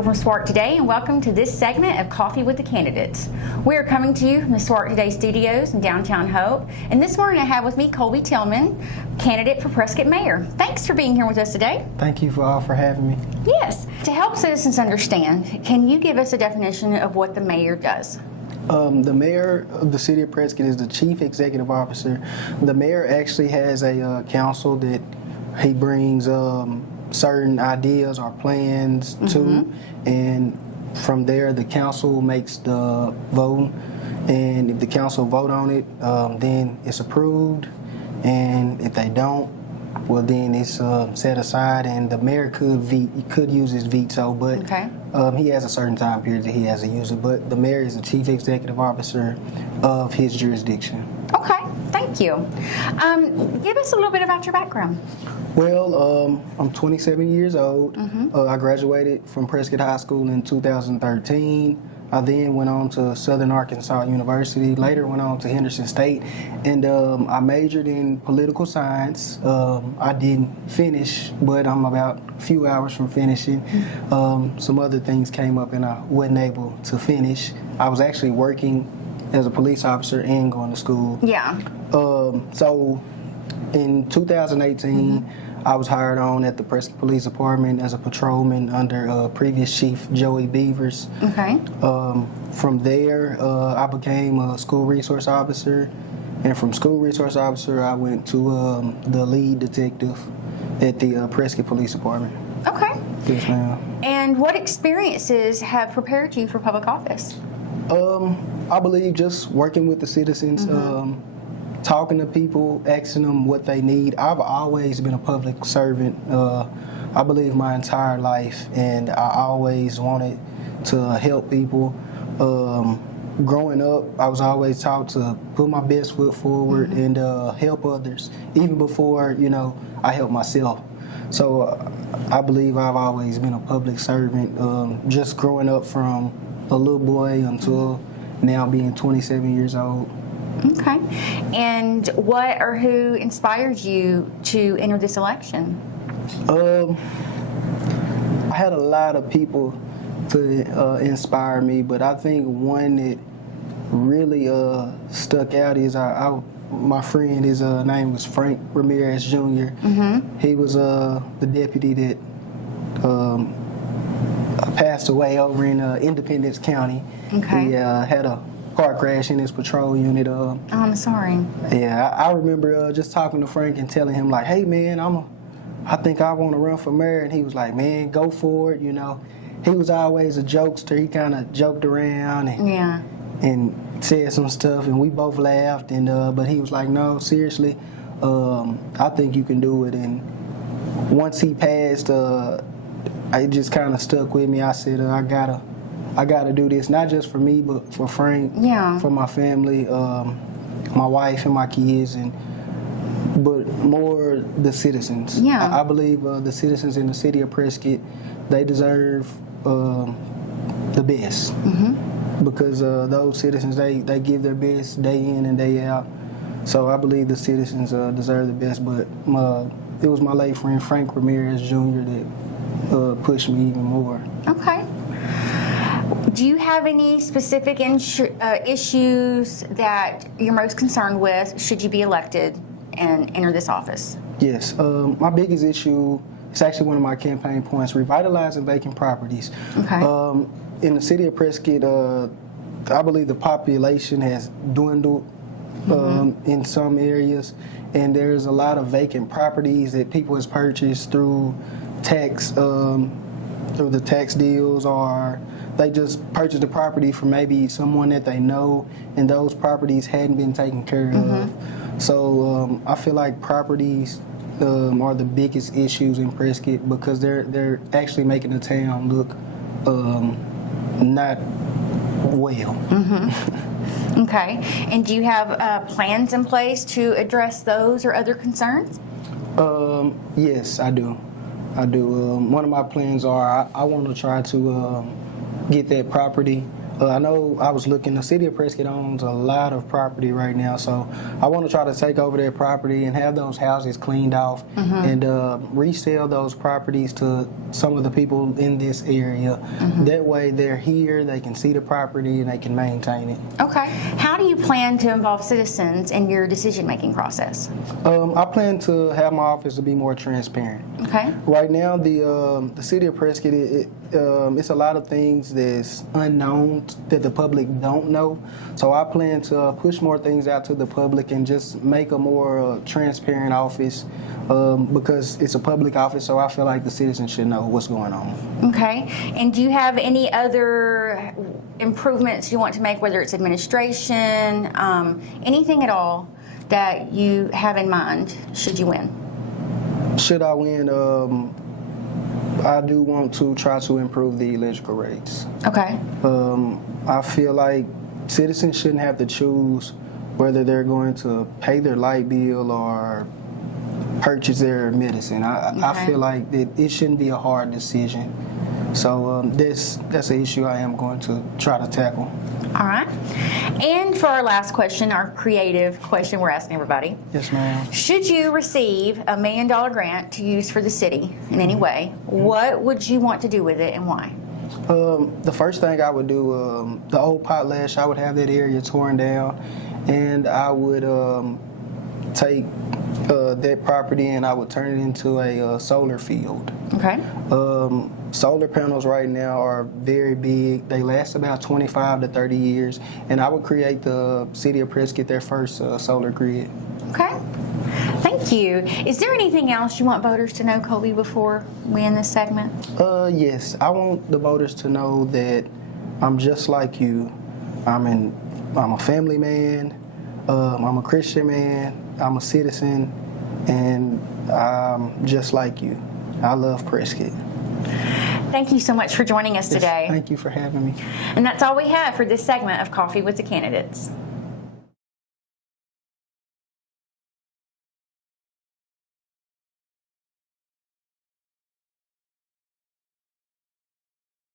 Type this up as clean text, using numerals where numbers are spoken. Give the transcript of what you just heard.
April from SWART Today, and welcome to this segment of Coffee with the Candidates. We are coming to you from the SWART Today studios in downtown Hope, and this morning I have with me Colby Tillman, candidate for Prescott Mayor. Thanks for being here with us today. Thank you for having me. Yes. To help citizens understand, can you give us a definition of what the mayor does? The mayor of the city of Prescott is the chief executive officer. The mayor actually has a council that he brings certain ideas or plans to, and from there the council makes the vote, and if the council vote on it, then it's approved, and if they don't, well then it's set aside, and the mayor could use his veto, but he has a certain time period that he has to use it. But the mayor is the chief executive officer of his jurisdiction. Okay, thank you. Give us a little bit about your background. Well, I'm 27 years old. I graduated from Prescott High School in 2013. I then went on to Southern Arkansas University, later went on to Henderson State, and I majored in political science. I didn't finish, but I'm about a few hours from finishing. Some other things came up and I wasn't able to finish. I was actually working as a police officer and going to school. Yeah. So in 2018, I was hired on at the Prescott Police Department as a patrolman under previous Chief Joey Beavers. Okay. From there, I became a school resource officer, and from school resource officer, I went to the lead detective at the Prescott Police Department. Okay. Yes, ma'am. And what experiences have prepared you for public office? I believe just working with the citizens, talking to people, asking them what they need. I've always been a public servant, I believe my entire life, and I always wanted to help people. Growing up, I was always taught to put my best foot forward and help others, even before, I help myself. So I believe I've always been a public servant, just growing up from a little boy until now being 27 years old. Okay. And what or who inspired you to enter this election? I had a lot of people to inspire me, but I think one that really stuck out is my friend. His name was Frank Ramirez Jr. He was the deputy that passed away over in Independence County. Okay. He had a car crash in his patrol unit. Oh, I'm sorry. Yeah, I remember just talking to Frank and telling him like, "Hey man, I think I want to run for mayor," and he was like, "Man, go for it." He was always a jokester. He kind of joked around and said some stuff, and we both laughed. And but he was like, "No, seriously, I think you can do it." And once he passed, it just kind of stuck with me. I said, I gotta do this, not just for me, but for Frank, for my family, my wife and my kids, but more the citizens. I believe the citizens in the city of Prescott, they deserve the best, because those citizens, they give their best day in and day out. So I believe the citizens deserve the best, but it was my late friend Frank Ramirez Jr. that pushed me even more. Okay. Do you have any specific issues that you're most concerned with should you be elected and enter this office? Yes. My biggest issue is actually one of my campaign points, revitalizing vacant properties. Okay. In the city of Prescott, I believe the population has dwindled in some areas, and there's a lot of vacant properties that people has purchased through the tax deals, or they just purchased a property from maybe someone that they know, and those properties hadn't been taken care of. So I feel like properties are the biggest issues in Prescott, because they're actually making the town look not well. Okay. And do you have plans in place to address those or other concerns? Yes, I do. One of my plans are I want to try to get that property I know I was looking, the city of Prescott owns a lot of property right now, so I want to try to take over their property and have those houses cleaned off and resell those properties to some of the people in this area. That way they're here, they can see the property, and they can maintain it. Okay. How do you plan to involve citizens in your decision-making process? I plan to have my office to be more transparent. Okay. Right now, the city of Prescott, it's a lot of things that's unknown that the public don't know. So I plan to push more things out to the public and just make a more transparent office because it's a public office, so I feel like the citizens should know what's going on. Okay. And do you have any other improvements you want to make, whether it's administration, anything at all that you have in mind should you win? Should I win, I do want to try to improve the electrical rates. Okay. I feel like citizens shouldn't have to choose whether they're going to pay their light bill or purchase their medicine. I feel like that it shouldn't be a hard decision. So that's an issue I am going to try to tackle. All right. And for our last question, our creative question we're asking everybody. Yes, ma'am. Should you receive $1 million grant to use for the city in any way, what would you want to do with it and why? The first thing I would do, the old potlatch, I would have that area torn down, and I would take that property and I would turn it into a solar field. Okay. Solar panels right now are very big. They last about 25 to 30 years, and I would create the city of Prescott their first solar grid. Okay. Thank you. Is there anything else you want voters to know, Colby, before we end this segment? Yes. I want the voters to know that I'm just like you. I'm a family man. I'm a Christian man. I'm a citizen, and I'm just like you. I love Prescott. Thank you so much for joining us today. Thank you for having me. And that's all we have for this segment of Coffee with the Candidates.